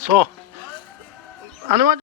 So. Ano man?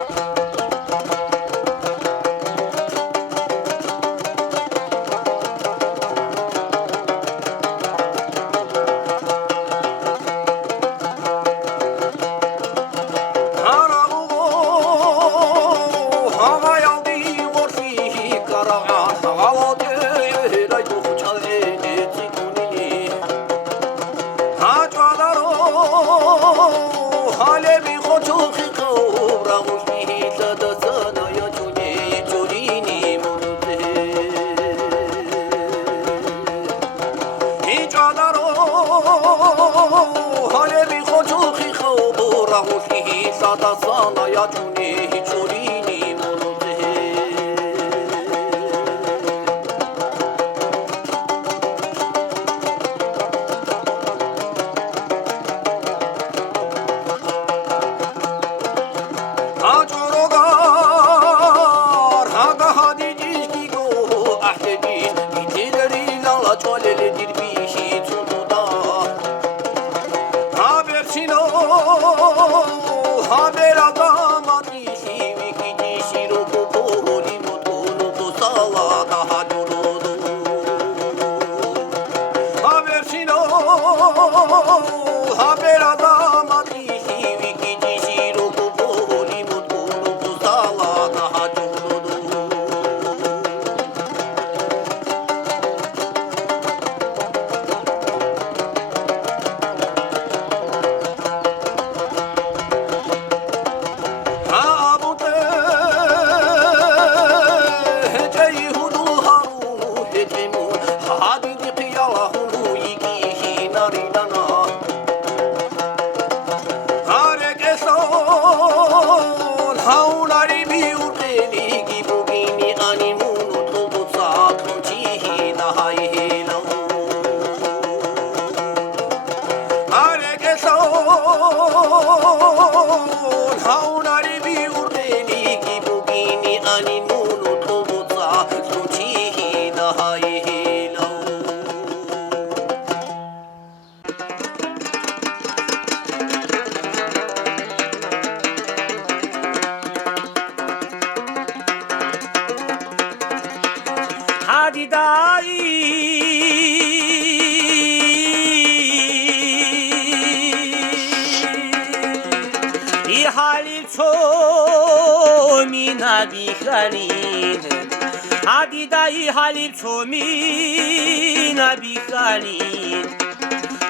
Adidai halip çomina bikhalin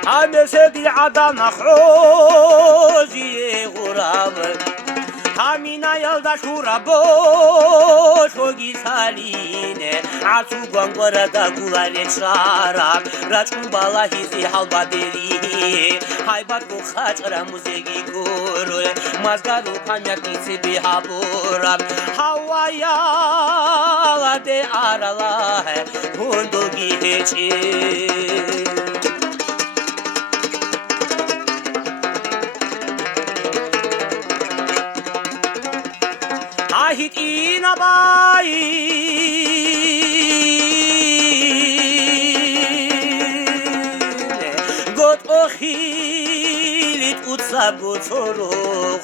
Hamesedi adana xoziye gurab Hamina yalda şurabo çogi saline Asu gwangwara da gulare çarab Raçun bala hizi halba deri Haybat bu xaçra muzegi guru Mazgaru pamyakisi bihaburab Havaya de arala hundu giheçi Ahit inabai got ohilit utsab gotorog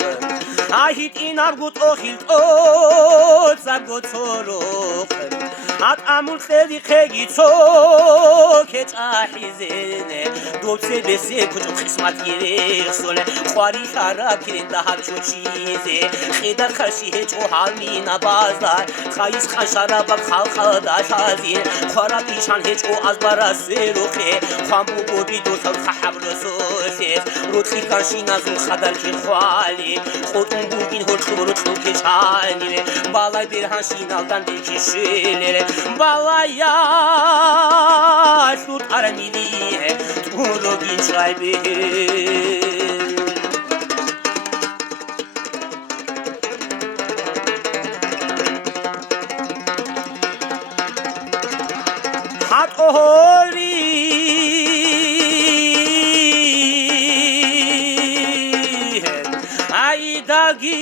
Ahit inar gut ohilt otsab gotorog At amul khedi khegi ke tahizene Dopse bese puçuk kısmat yereksone Khwari kharab kirin daha çok çize Khida kharshi hiç o halmina bazlar Khayis khan şarabak khalkhada shazin Khwarab ishan hiç o azbara seruxe Khwan bu bobi dotal khahabr soses Rutki karshina zul khadar ki khwali Khotun bugin hol khurut ke chani Balay birhan shinaldan delki şelere Balaya şut aramiliye Tulu ginçay be Hat ohori Aydagi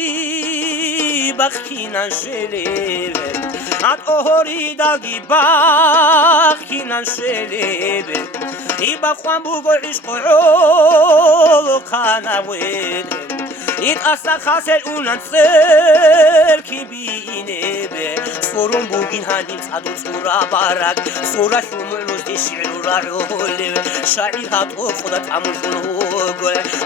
bakhinan şeleven At ohori dagi bakhinan şeleven Iba khwan bugo ishqo kana wen იტასა ხასელ უნანცელ ქიბინებე სფორომ ბუგინ ჰანი წადო წურა ბარაკ სურა შუმლოს დიშილურა როლე შაირ ჰატო ხოდა წამუშულო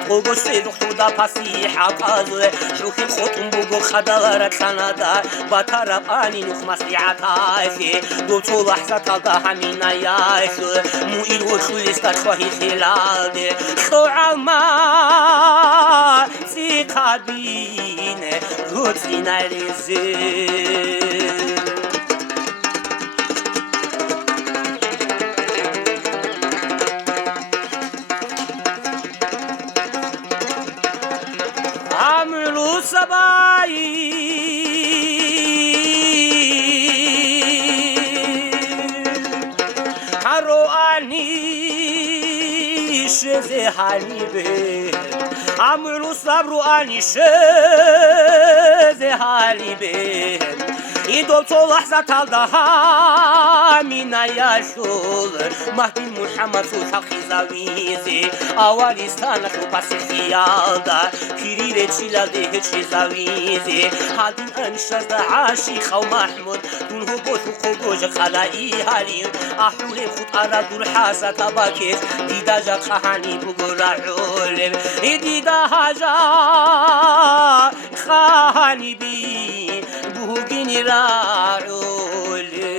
გოგო სერხუდა ფასი ჰაყაზე შუხი ხოტუმ ბუგო ხადალარა ხანადა ბათარა ყანი ნუხმასი ათაიხი დოცო ლაჰზათა და ჰამინა იაიხ მუილ ხულის დახვაჰი ხილალდე ხოალმა ციқაბინე როცინალიზე ამლუ საბაი კაროანი შეზე ჰალიბე ამლუ საბრუანი შეზე ჰალიბე იდოლცო ლაჰზათა მინა იაშულ მაჰდი მუჰამად სულხიზავიზი ავალისთან ხუფასი ხიალდა ფირირე ჩილადე ჩიზავიზი ჰადინ ანშაზ და აში ხავ მაჰმუდ დუნჰუ ბოშუ ხოგოჟ ხალაი ჰალი აჰულე ხუტარა დურ ჰასათა ბაკეს დიდა ჟაყაჰანი ბუგურაჰულე იდიდა ჰაჟა ხაჰანი ბი ბუგინი რაული